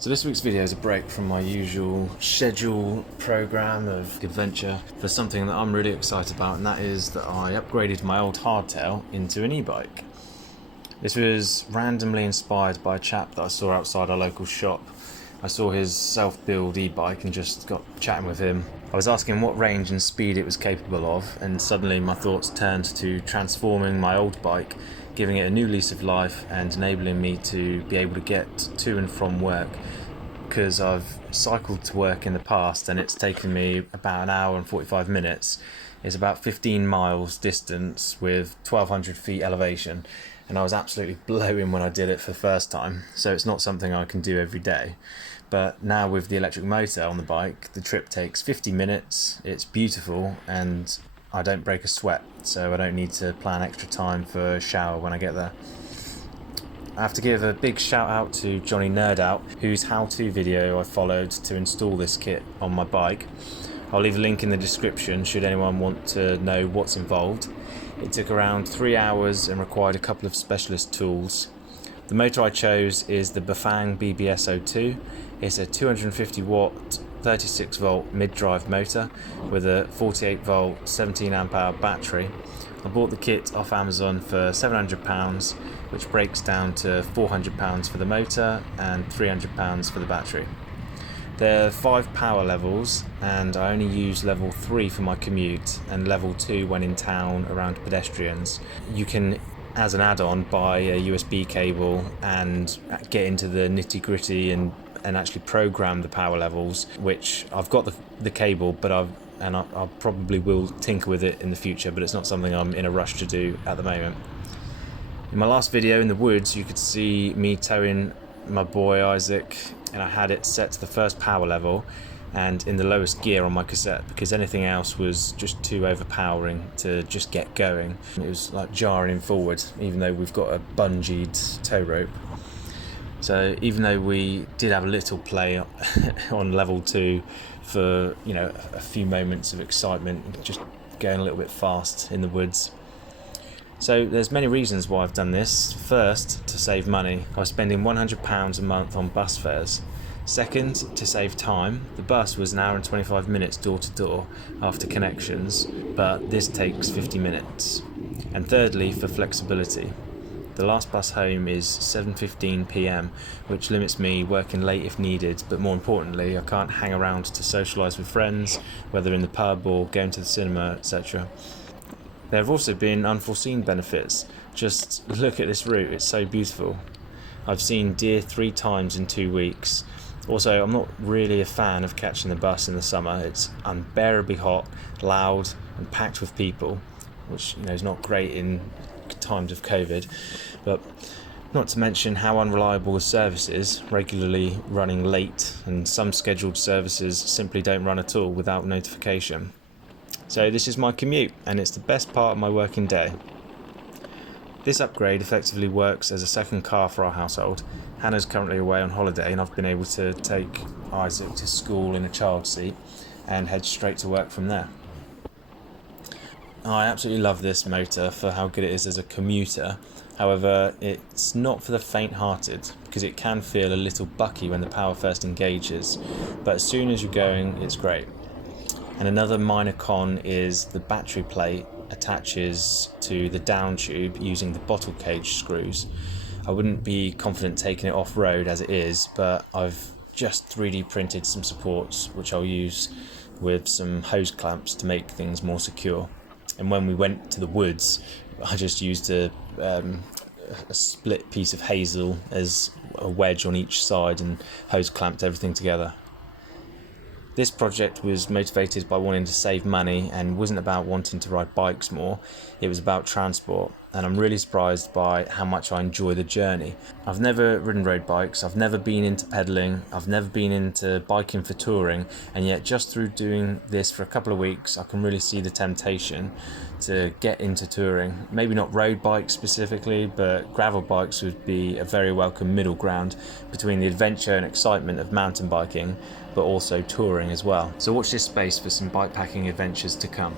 So this week's video is a break from my usual schedule program of adventure for something that I'm really excited about, and that is that I upgraded my old hardtail into an e-bike. This was randomly inspired by a chap that I saw outside our local shop. I saw his self-build e-bike and just got chatting with him. I was asking him what range and speed it was capable of, and suddenly my thoughts turned to transforming my old bike, giving it a new lease of life and enabling me to be able to get to and from work, because I've cycled to work in the past and it's taken me about an hour and 45 minutes. It's about 15 miles distance with 1200 feet elevation, and I was absolutely blowing when I did it for the first time, so it's not something I can do every day. But now with the electric motor on the bike, the trip takes 50 minutes, it's beautiful, and I don't break a sweat, so I don't need to plan extra time for a shower when I get there. I have to give a big shout out to Johnny Nerdout, whose how-to video I followed to install this kit on my bike. I'll leave a link in the description should anyone want to know what's involved. It took around 3 hours and required a couple of specialist tools. The motor I chose is the Bafang BBS02. It's a 250 watt 36 volt mid-drive motor with a 48 volt 17 amp hour battery. I bought the kit off Amazon for £700, which breaks down to £400 for the motor and £300 for the battery. There are 5 power levels, and I only use level 3 for my commute and level 2 when in town around pedestrians. You can, as an add-on, buy a USB cable and get into the nitty-gritty and actually program the power levels, which I've got the cable, but I probably will tinker with it in the future, but it's not something I'm in a rush to do at the moment. In my last video in the woods, you could see me towing my boy Isaac, and I had it set to the first power level and in the lowest gear on my cassette, because anything else was just too overpowering to just get going. It was like jarring him forward, even though we've got a bungeed tow rope. So even though we did have a little play on level 2 for, a few moments of excitement, just going a little bit fast in the woods. So there's many reasons why I've done this. First, to save money. I was spending £100 a month on bus fares. Second, to save time. The bus was an hour and 25 minutes door to door after connections, but this takes 50 minutes. And thirdly, for flexibility. The last bus home is 7:15 p.m, which limits me working late if needed, but more importantly, I can't hang around to socialise with friends, whether in the pub or going to the cinema, etc. There have also been unforeseen benefits. Just look at this route, it's so beautiful. I've seen deer 3 times in 2 weeks. Also, I'm not really a fan of catching the bus in the summer. It's unbearably hot, loud and packed with people, which is not great in times of COVID, but not to mention how unreliable the service is, regularly running late, and some scheduled services simply don't run at all without notification. So this is my commute, and it's the best part of my working day. This upgrade effectively works as a second car for our household. Hannah's currently away on holiday, and I've been able to take Isaac to school in a child seat and head straight to work from there. I absolutely love this motor for how good it is as a commuter. However, it's not for the faint-hearted, because it can feel a little bucky when the power first engages, but as soon as you're going, it's great. And another minor con is the battery plate attaches to the down tube using the bottle cage screws. I wouldn't be confident taking it off-road as it is, but I've just 3D printed some supports which I'll use with some hose clamps to make things more secure. And when we went to the woods, I just used a split piece of hazel as a wedge on each side and hose clamped everything together. This project was motivated by wanting to save money and wasn't about wanting to ride bikes more. It was about transport, and I'm really surprised by how much I enjoy the journey. I've never ridden road bikes, I've never been into pedalling, I've never been into biking for touring, and yet just through doing this for a couple of weeks I can really see the temptation to get into touring. Maybe not road bikes specifically, but gravel bikes would be a very welcome middle ground between the adventure and excitement of mountain biking, but also touring as well. So watch this space for some bikepacking adventures to come.